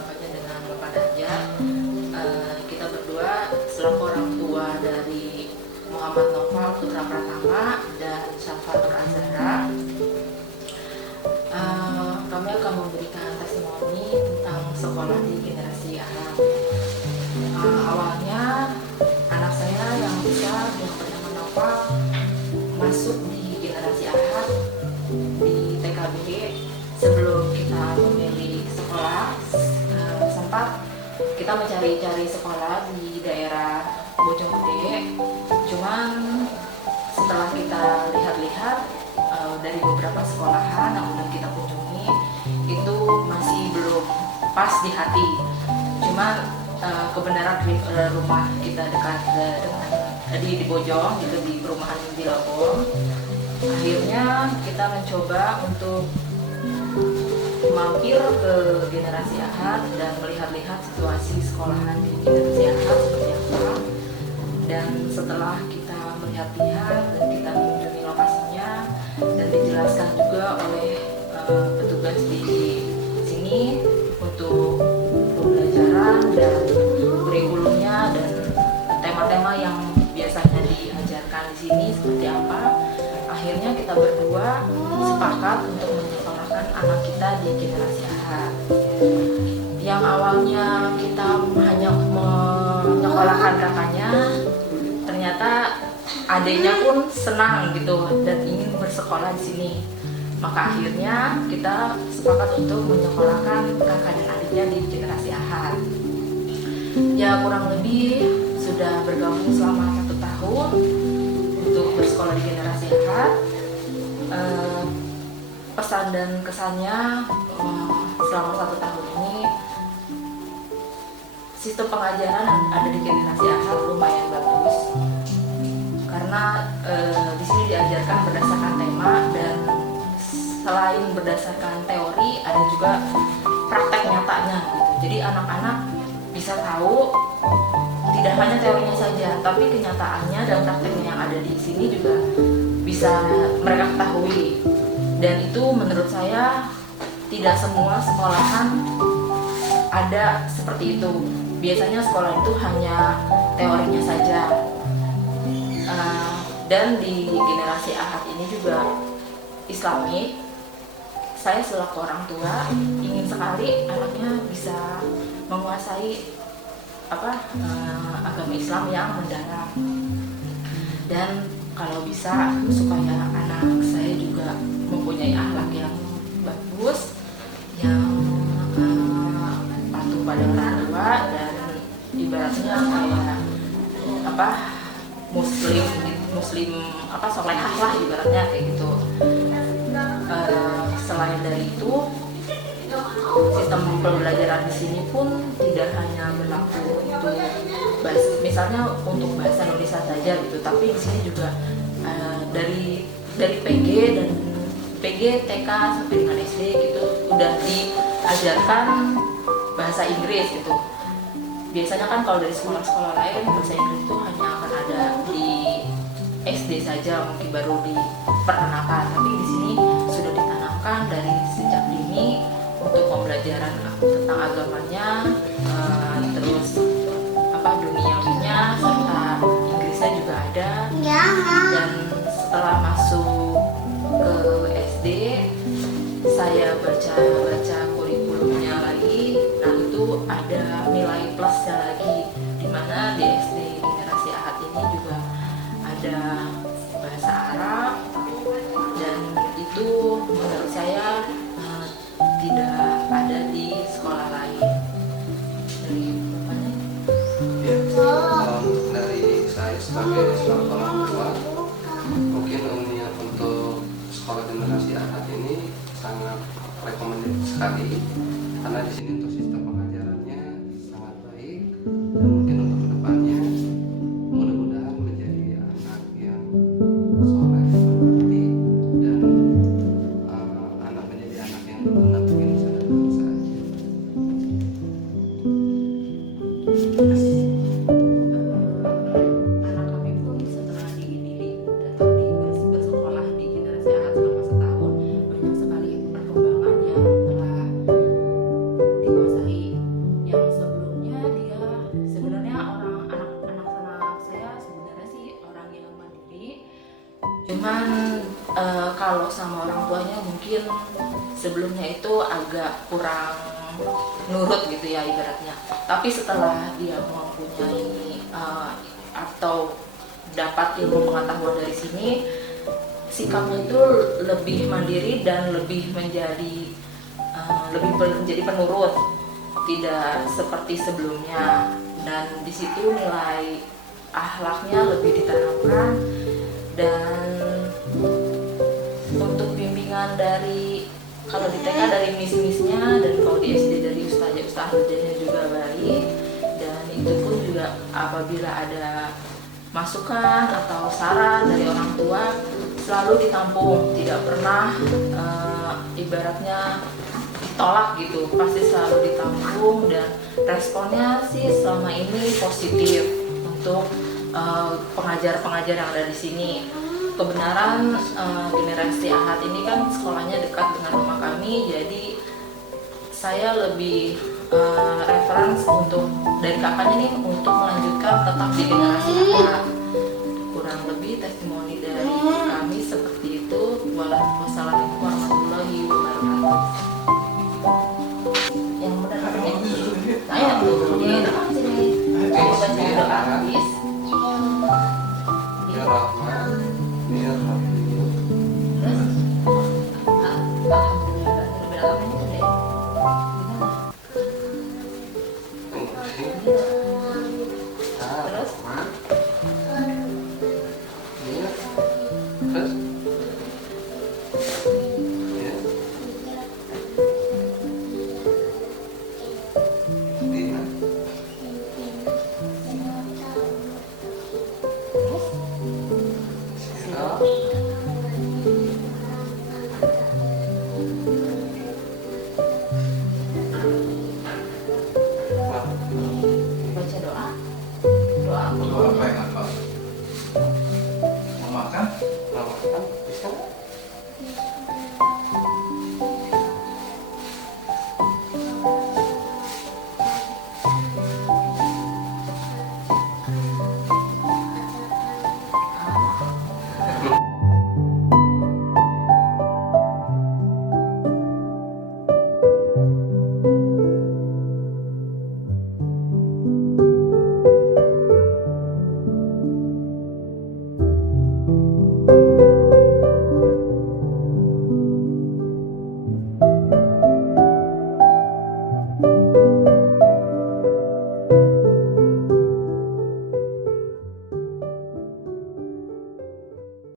bapaknya dengan Bapak Darja. Kita berdua selaku orang tua dari Muhammad Noval Putra Pratama dan Syafa Nur Azhara, kami akan memberikan testimoni tentang sekolah di generasi Ahad. Awalnya anak saya yang besar yang bernama Noval masuk di generasi Ahad di TKB. Sebelum kita memilih sekolah, sempat kita mencari-cari sekolah di daerah Bojonggede. Cuman setelah kita lihat-lihat dari beberapa sekolahan yang udah kita kunjungi, itu masih belum pas di hati. Cuman kebenaran rumah kita dekat dengan di Bojong, gitu, di perumahan Bilabong. Akhirnya kita mencoba untuk mampir ke generasi Ahad dan melihat-lihat situasi sekolahan di generasi Ahad seperti apa. Dan setelah kita melihat-lihat dan kita mengunjungi lokasinya dan dijelaskan juga oleh petugas di sini untuk pembelajaran dan kurikulumnya dan tema-tema yang biasanya diajarkan di sini seperti apa, akhirnya kita berdua sepakat untuk menyekolahkan anak kita di generasi Ahad. Yang awalnya kita hanya menyekolahkan kakaknya, ternyata adiknya pun senang gitu dan ingin bersekolah di sini. Maka akhirnya kita sepakat untuk menyekolahkan kakak dan adiknya di generasi Ahad. Ya, kurang lebih sudah bergabung selama 1 tahun untuk bersekolah di generasi Ahad. Pesan dan kesannya selama 1 tahun ini, sistem pengajaran ada di generasi Ahad lumayan bagus karena di sini diajarkan berdasarkan tema, dan selain berdasarkan teori ada juga praktek nyatanya gitu. Jadi anak-anak bisa tahu tidak hanya teorinya saja, tapi kenyataannya dan prakteknya yang ada di sini juga bisa mereka ketahui. Dan itu menurut saya tidak semua sekolahan ada seperti itu. Biasanya sekolah itu hanya teorinya saja. Dan di generasi Ahad ini juga Islami. Saya selaku orang tua ingin sekali anaknya bisa menguasai agama Islam yang mendalam. Dan kalau bisa supaya anak saya juga mempunyai akhlak yang bagus, yang patuh pada orang tua, dan ibaratnya kayak muslim solehah lah ibaratnya kayak gitu. Selain dari itu, sistem pembelajaran di sini pun tidak hanya berlaku untuk misalnya untuk bahasa Indonesia saja gitu, tapi di sini juga dari PG, TK sampai dengan SD gitu udah diajarkan bahasa Inggris gitu. Biasanya kan kalau dari sekolah-sekolah lain bahasa Inggris itu hanya akan ada di SD saja, mungkin baru diperkenalkan, tapi di sini sudah ditanamkan dari sejak dini untuk pembelajaran tentang agamanya, terus duniawinya, serta Inggrisnya juga ada. Dan setelah masuk ke SD, saya baca kurikulumnya lagi. Nah, itu ada nilai plusnya lagi, dimana di SD generasi Ahad ini juga ada bahasa Arab, dan itu menurut saya tidak ada di sekolah lain. Dari bapaknya? Ya, dari saya sebagai seorang orang tua, mungkin untuk sekolah generasi Ahad ini sangat recommended sekali, karena di sini untuk sistem pengajarannya sangat baik, dan mungkin untuk kedepannya mudah-mudahan menjadi anak yang soleh, berbakti, dan anak menjadi anak yang berguna bagi nusa dan bangsa. Anak kami pun setelah dididik atau bersekolah di generasi Ahad selama 1 tahun, banyak sekali perkembangan yang telah dikuasai agak kurang nurut gitu ya ibaratnya. Tapi setelah dia mempunyai atau dapat ilmu pengetahuan dari sini, sikapnya itu lebih mandiri dan lebih menjadi penurut, tidak seperti sebelumnya. Dan di situ nilai akhlaknya lebih ditanamkan. Dan untuk bimbingan dari, kalau di TK dari mis-misnya, dan kalau di SD dari ustazah-ustazahnya juga baik. Dan itu pun juga apabila ada masukan atau saran dari orang tua selalu ditampung, tidak pernah ibaratnya ditolak gitu, pasti selalu ditampung. Dan responnya sih selama ini positif untuk pengajar-pengajar yang ada di sini. Kebenaran generasi Ahad ini kan sekolahnya dekat dengan rumah kami, jadi saya lebih reference untuk dari kakaknya nih untuk melanjutkan tetap di generasi Ahad. Kurang lebih testimoni dari kami seperti itu. Wassalamualaikum warahmatullahi wabarakatuh. Yang benar katanya saya tuh di sini baca doa habis. Ya Rahman, ya Rahim. Alhamdulillah, Yang penting